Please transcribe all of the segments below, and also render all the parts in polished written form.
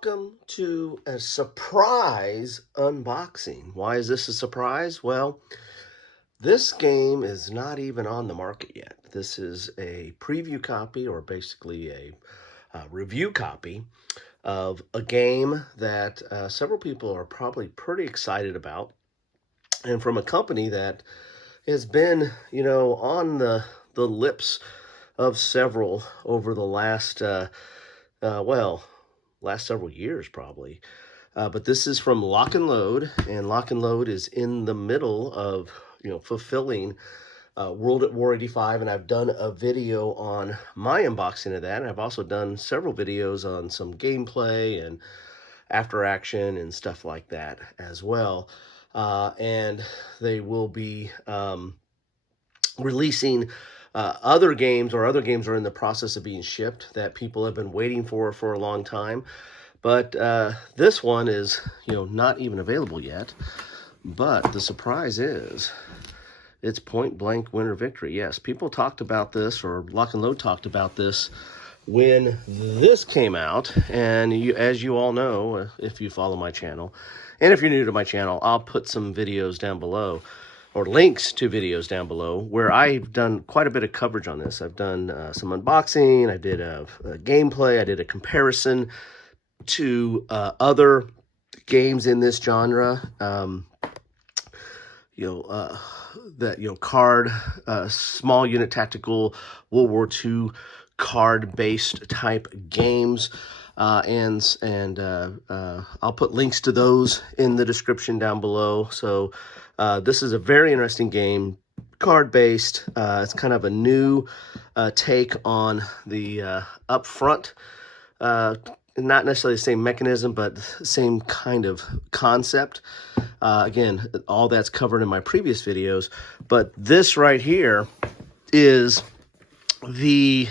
welcome to a surprise unboxing. Why is this a surprise? Well, this game is not even on the market yet. This is a preview copy, or basically a review copy of a game that several people are probably pretty excited about, and from a company that has been, on the lips of several over the well, last several years probably. But this is from Lock and Load, and Lock and Load is in the middle of fulfilling World at War 85, and I've done a video on my unboxing of that, and I've also done several videos on some gameplay and after action and stuff like that as well. And they will be releasing other games, or other games are in the process of being shipped that people have been waiting for a long time. But this one is, not even available yet. But the surprise is it's Point Blank Winter Victory. Yes, people talked about this, or Lock and Load talked about this when this came out. And as you all know, if you follow my channel, and if you're new to my channel, I'll put some videos down below, or links to videos down below, where I've done quite a bit of coverage on this. I've done some unboxing, I did a gameplay, I did a comparison to other games in this genre. Card, small unit tactical World War II card-based type games. And I'll put links to those in the description down below. So this is a very interesting game, card-based. It's kind of a new take on the upfront, not necessarily the same mechanism, but same kind of concept. Again, all that's covered in my previous videos, but this right here is the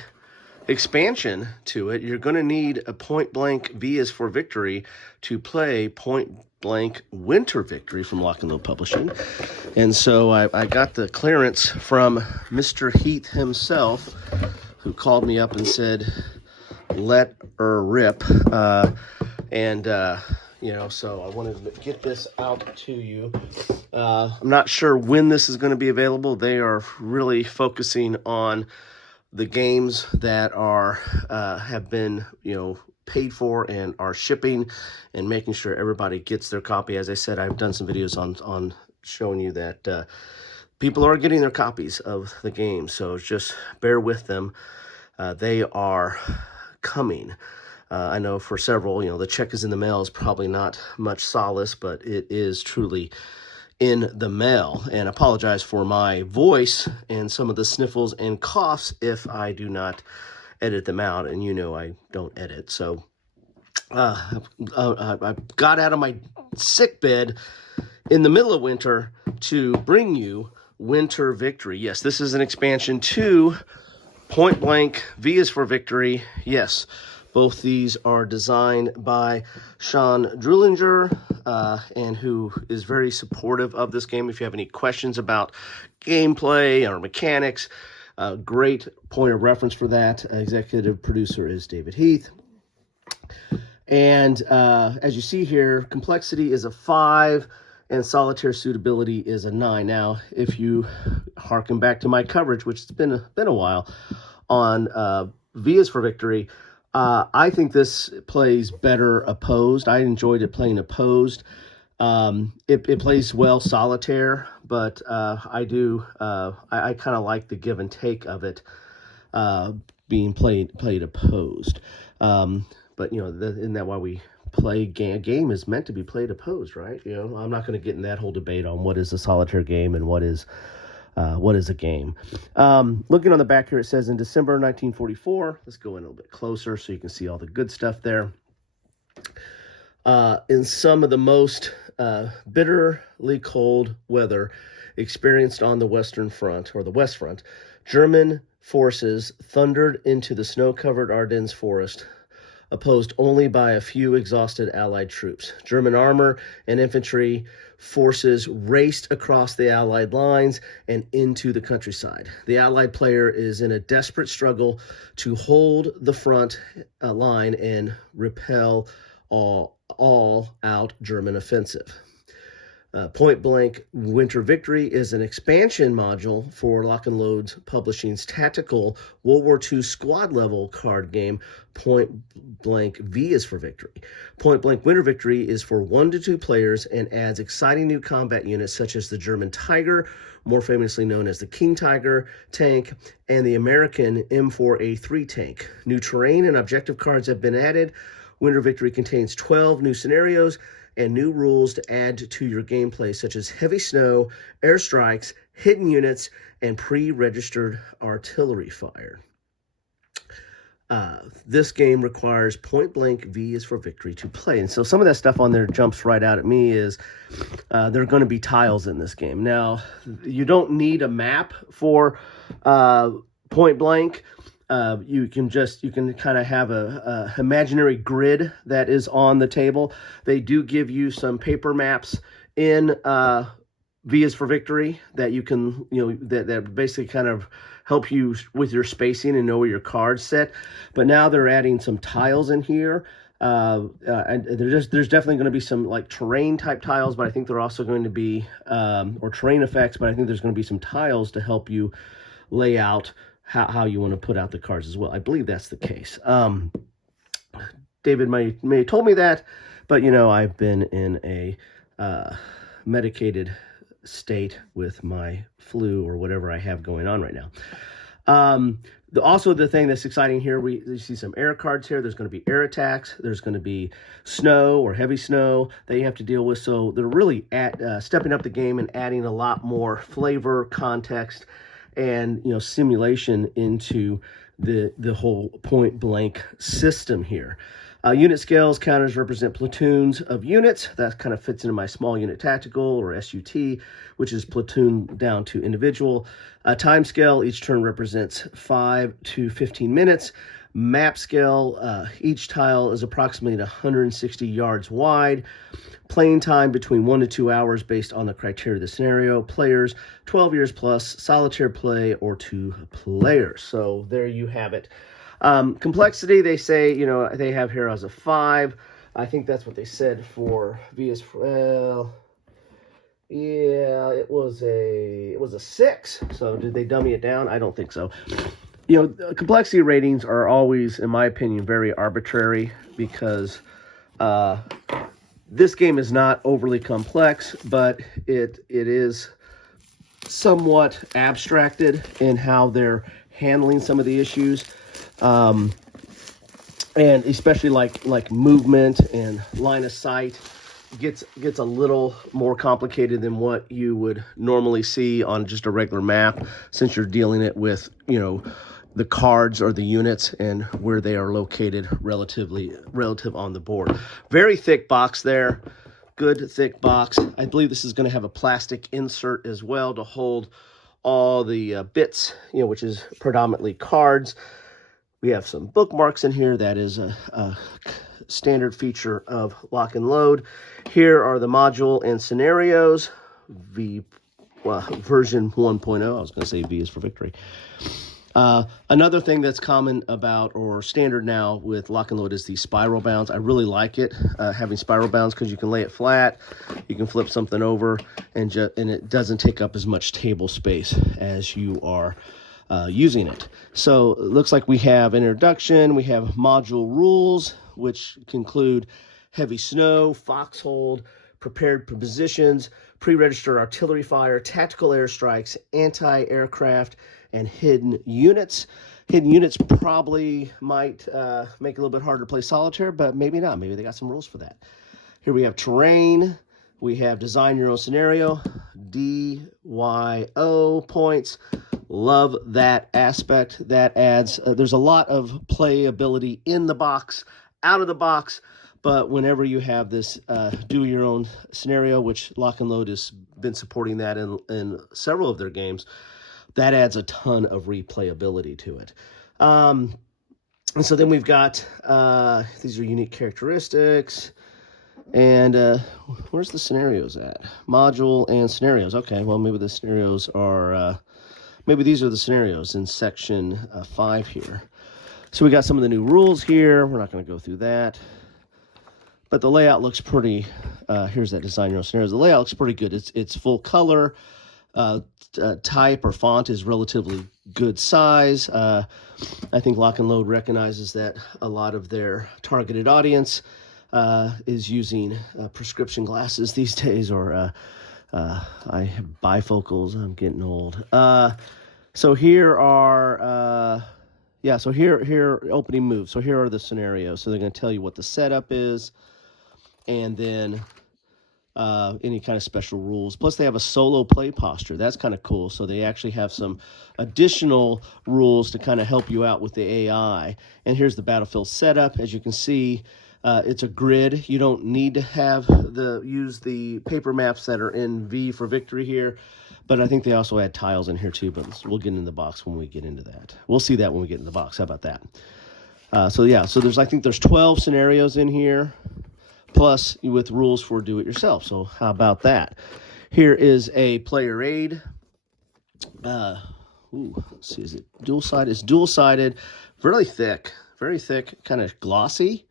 expansion to it. You're going to need a Point Blank V is for Victory to play Point Blank Winter Victory from Lock and Load Publishing. And so I got the clearance from Mr. Heath himself, who called me up and said, let her rip. So I wanted to get this out to you. I'm not sure when this is going to be available. They are really focusing on the games that are have been paid for and are shipping, and making sure everybody gets their copy. As I said, I've done some videos on showing you that people are getting their copies of the game, so just bear with them. They are coming. I know for several, the check is in the mail is probably not much solace, but it is truly in the mail. And apologize for my voice and some of the sniffles and coughs if I do not edit them out. And I don't edit. So I got out of my sick bed in the middle of winter to bring you Winter Victory. Yes, this is an expansion to Point Blank V is for Victory. Yes, both these are designed by Sean Drulinger, and who is very supportive of this game. If you have any questions about gameplay or mechanics, great point of reference for that. Executive producer is David Heath. And as you see here, complexity is a 5, and solitaire suitability is a 9. Now, if you harken back to my coverage, which has been a while, on V is for Victory, I think this plays better opposed. I enjoyed it playing opposed. It plays well solitaire, but I kind of like the give and take of it being played opposed. But isn't that why we play a game is meant to be played opposed, right? I'm not going to get in that whole debate on what is a solitaire game and what is a game. Looking on the back here, it says in December 1944. Let's go in a little bit closer so you can see all the good stuff there. In some of the most bitterly cold weather experienced on the Western Front, or the West Front, German forces thundered into the snow-covered Ardennes forest, opposed only by a few exhausted Allied troops. German armor and infantry forces raced across the Allied lines and into the countryside. The Allied player is in a desperate struggle to hold the front line and repel all-out German offensive. Point Blank Winter Victory is an expansion module for Lock and Load's Publishing's tactical World War II squad-level card game, Point Blank V is for Victory. Point Blank Winter Victory is for 1 to 2 players and adds exciting new combat units such as the German Tiger, more famously known as the King Tiger tank, and the American M4A3 tank. New terrain and objective cards have been added. Winter Victory contains 12 new scenarios and new rules to add to your gameplay, such as heavy snow, airstrikes, hidden units, and pre-registered artillery fire. This game requires Point Blank V is for Victory to play. And so some of that stuff on there jumps right out at me is there are going to be tiles in this game. Now, you don't need a map for Point Blank. You can kind of have a imaginary grid that is on the table. They do give you some paper maps in V is for Victory that you can, that basically kind of help you with your spacing and know where your cards set. But now they're adding some tiles in here. And there's definitely going to be some like terrain type tiles, but I think they're also going to be, or terrain effects, but I think there's going to be some tiles to help you lay out how you want to put out the cards as well. I believe that's the case. David may have told me that, but I've been in a medicated state with my flu or whatever I have going on right now. Also, the thing that's exciting here, we see some air cards here. There's going to be air attacks. There's going to be snow or heavy snow that you have to deal with. So they're really stepping up the game and adding a lot more flavor, context, and simulation into the whole Point Blank system here. Unit scales counters represent platoons of units. That kind of fits into my small unit tactical or SUT, which is platoon down to individual. Time scale, each turn represents 5 to 15 minutes. Map scale, each tile is approximately 160 yards wide. Playing time between 1 to 2 hours based on the criteria of the scenario. Players, 12 years plus, solitaire play, or 2 players. So there you have it. Complexity, they say, they have here as a 5. I think that's what they said for VS. Well, yeah, it was a 6. So did they dummy it down? I don't think so. Complexity ratings are always, in my opinion, very arbitrary because this game is not overly complex, but it is somewhat abstracted in how they're handling some of the issues. And especially like movement and line of sight gets a little more complicated than what you would normally see on just a regular map, since you're dealing it with the cards or the units and where they are located relative on the board. Very thick box there. Good thick box. I believe this is going to have a plastic insert as well to hold all the bits, which is predominantly cards. We have some bookmarks in here. That is a standard feature of Lock and Load. Here are the module and scenarios. Version 1.0. I was going to say V is for Victory. Another thing that's common about or standard now with Lock and Load is the spiral bounds. I really like it, having spiral bounds, because you can lay it flat, you can flip something over, and it doesn't take up as much table space as you are using it. So it looks like we have introduction, we have module rules, which conclude heavy snow, foxhole, prepared positions, pre-registered artillery fire, tactical airstrikes, anti-aircraft, and hidden units. Hidden units probably might make it a little bit harder to play solitaire, but maybe not. Maybe they got some rules for that. Here we have terrain. We have design your own scenario, DYO points. Love that aspect. That adds, there's a lot of playability in the box, out of the box, but whenever you have this do your own scenario, which Lock and Load has been supporting that in several of their games, that adds a ton of replayability to it. And so then we've got, these are unique characteristics. And where's the scenarios at? Module and scenarios. Okay, well, maybe the scenarios are, maybe these are the scenarios in section 5 here. So we got some of the new rules here. We're not going to go through that. but the layout looks pretty. Here's that design your own scenarios. The layout looks pretty good. It's full color. Type or font is relatively good size. I think Lock and Load recognizes that a lot of their targeted audience is using prescription glasses these days, or I have bifocals. I'm getting old. So here are, so here opening moves. So here are the scenarios. So they're going to tell you what the setup is, and then any kind of special rules. Plus, they have a solo play posture. That's kind of cool. So they actually have some additional rules to kind of help you out with the AI. And here's the battlefield setup. As you can see, it's a grid. You don't need to use the paper maps that are in V for Victory here. But I think they also add tiles in here too. But we'll get into the box when we get into that. We'll see that when we get in the box. How about that? So I think there's 12 scenarios in here, plus with rules for do-it-yourself. So how about that? Here is a player aid. Let's see, is it dual-sided? It's dual-sided, really thick, very thick, kind of glossy.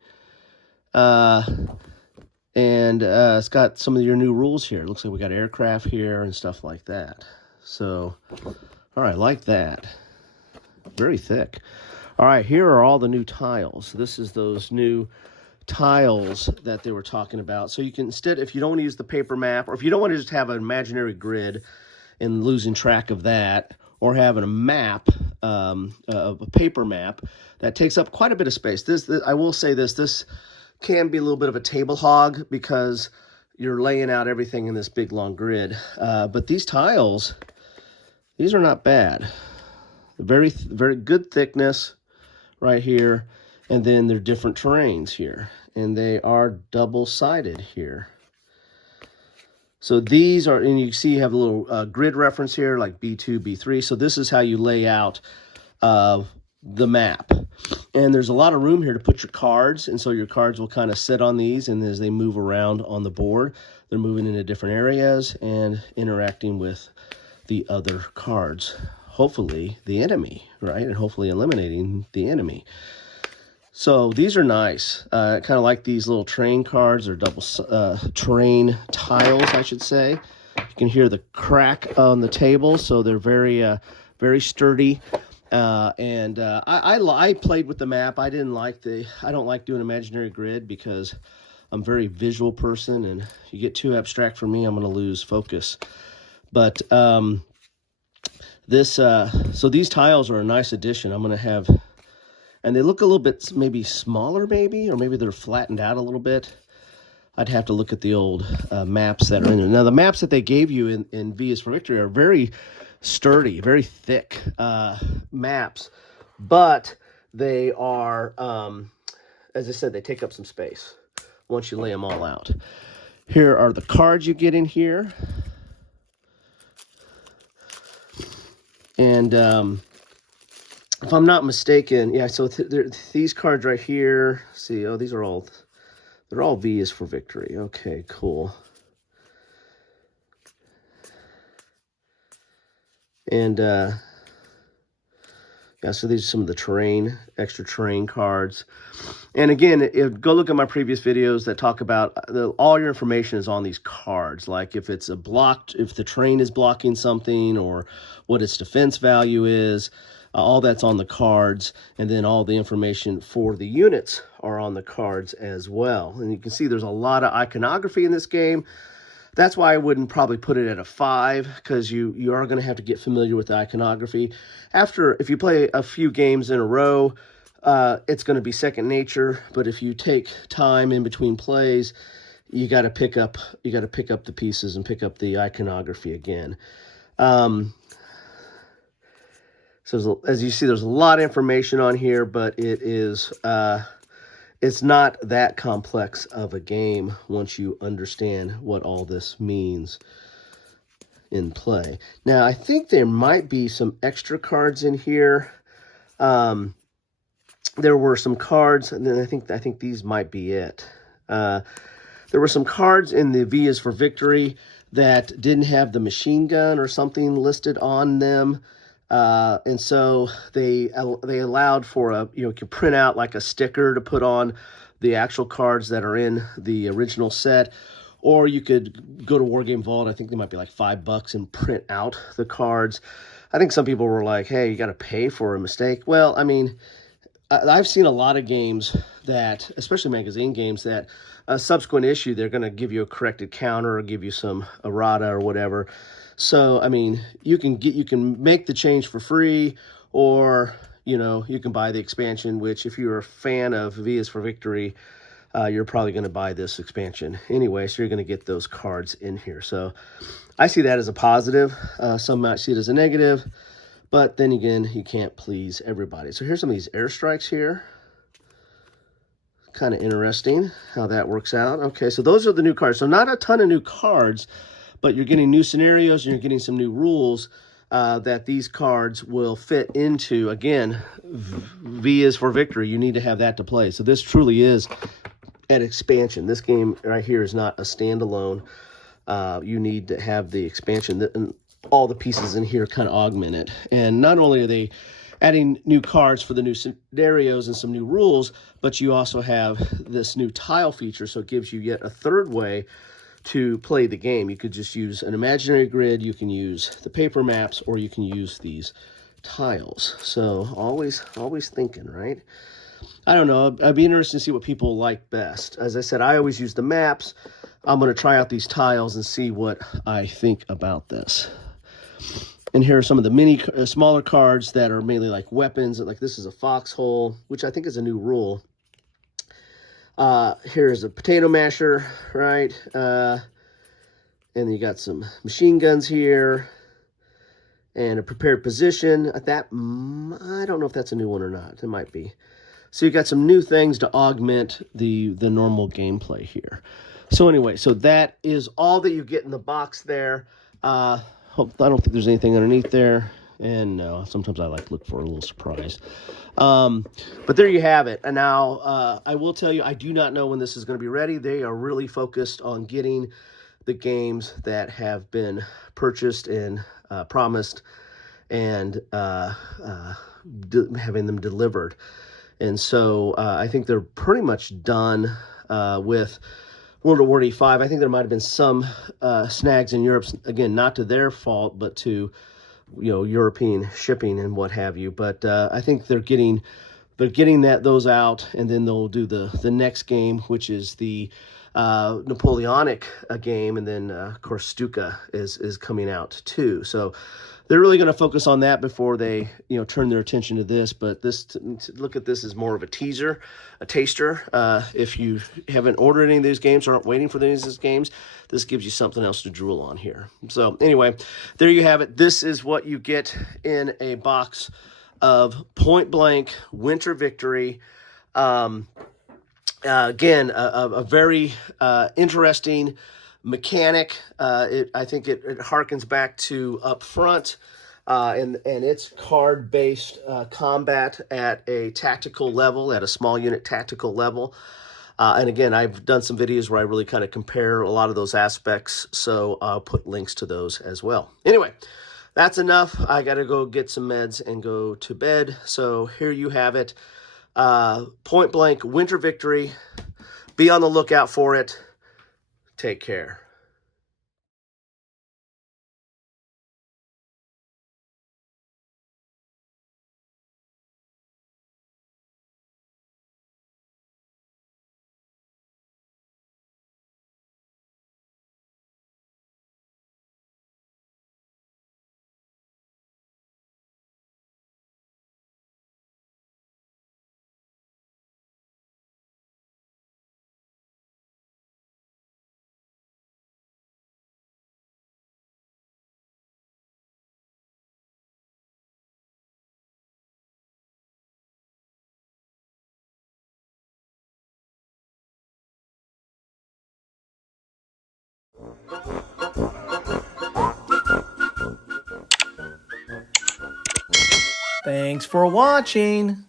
And it's got some of your new rules here. It looks like we got aircraft here and stuff like that. So, all right, like that. Very thick. All right, here are all the new tiles. This is those new tiles that they were talking about. So you can, instead, if you don't want to use the paper map, or if you don't want to just have an imaginary grid and losing track of that, or having a map, a paper map that takes up quite a bit of space. This I will say this can be a little bit of a table hog because you're laying out everything in this big long grid. But these tiles, these are not bad. Very, very good thickness right here. And then they're different terrains here. And they are double-sided here. So these are, and you see you have a little grid reference here, like B2, B3. So this is how you lay out the map. And there's a lot of room here to put your cards, and so your cards will kind of sit on these, and as they move around on the board, they're moving into different areas and interacting with the other cards. Hopefully the enemy, right? And hopefully eliminating the enemy. So these are nice. Kind of like these little terrain cards, or double terrain tiles, I should say. You can hear the crack on the table, so they're very, very sturdy. I played with the map. I don't like doing imaginary grid because I'm a very visual person, and if you get too abstract for me, I'm going to lose focus. But so these tiles are a nice addition. I'm going to have, and they look a little bit maybe smaller, or maybe they're flattened out a little bit. I'd have to look at the old maps that are in there. Now, the maps that they gave you in V is for Victory are very sturdy, very thick maps, but they are, as I said, they take up some space once you lay them all out. Here are the cards you get in here. And if I'm not mistaken, yeah, so these cards right here, see, they're all V is for Victory. Okay, cool. And yeah, so these are some of the extra terrain cards. And again, go look at my previous videos that talk about all your information is on these cards. Like if it's if the terrain is blocking something, or what its defense value is, all that's on the cards. And then all the information for the units are on the cards as well. And you can see there's a lot of iconography in this game. That's why I wouldn't probably put it at a 5, because you are going to have to get familiar with the iconography. If you play a few games in a row, it's going to be second nature. But if you take time in between plays, you got to pick up the pieces and pick up the iconography again. So as you see, there's a lot of information on here, but it's not that complex of a game once you understand what all this means in play. Now, I think there might be some extra cards in here. There were some cards, and then I think these might be it. There were some cards in the V is for Victory that didn't have the machine gun or something listed on them. And so they allowed for you can print out like a sticker to put on the actual cards that are in the original set, or you could go to Wargame Vault. I think they might be like $5 and print out the cards. I think some people were like, hey, you got to pay for a mistake. Well, I mean, I've seen a lot of games that, especially magazine games, that a subsequent issue, they're going to give you a corrected counter or give you some errata or whatever. So, I mean, you can make the change for free, or, you know, you can buy the expansion, which if you're a fan of V is for Victory, you're probably going to buy this expansion anyway, so you're going to get those cards in here. So I see that as a positive. Some might see it as a negative, but then again, you can't please everybody. So here's some of these airstrikes here. Kind of interesting how that works out. Okay, so those are the new cards. So not a ton of new cards, but you're getting new scenarios and you're getting some new rules that these cards will fit into. Again, V is for Victory. You need to have that to play. So this truly is an expansion. This game right here is not a standalone. You need to have the expansion, and all the pieces in here kind of augment it. And not only are they adding new cards for the new scenarios and some new rules, but you also have this new tile feature, so it gives you yet a third way to play the game. You could just use an imaginary grid, you can use the paper maps, or you can use these tiles. So always thinking, right? I don't know. I'd be interested to see what people like best. As I said, I always use the maps. I'm going to try out these tiles and see what I think about this. And here are some of the smaller cards that are mainly like weapons. Like this is a foxhole, which I think is a new rule. Here's a potato masher, right? And then you got some machine guns here. And a prepared position. I don't know if that's a new one or not. It might be. So you got some new things to augment the normal gameplay here. So anyway, so that is all that you get in the box there. I don't think there's anything underneath there. And no, sometimes I like to look for a little surprise. But there you have it. And now I will tell you, I do not know when this is going to be ready. They are really focused on getting the games that have been purchased and promised, and having them delivered. And so I think they're pretty much done with World of Warcraft 5. I think there might have been some snags in Europe, again, not to their fault, but to, you know, European shipping and what have you. But I think they're getting those out, and then they'll do the next game, which is the Napoleonic game, and then of course Stuka is coming out too. So they're really going to focus on that before they, you know, turn their attention to this. But look at this as more of a teaser, a taster. If you haven't ordered any of these games or aren't waiting for any of these games, this gives you something else to drool on here. So anyway, there you have it. This is what you get in a box of Point Blank Winter Victory. Again, a very interesting mechanic. I think it harkens back to Up Front, and it's card-based combat at a tactical level, at a small unit tactical level. And again, I've done some videos where I really kind of compare a lot of those aspects, so I'll put links to those as well. Anyway, that's enough. I got to go get some meds and go to bed. So here you have it. Point Blank Winter Victory. Be on the lookout for it. Take care. Thanks for watching.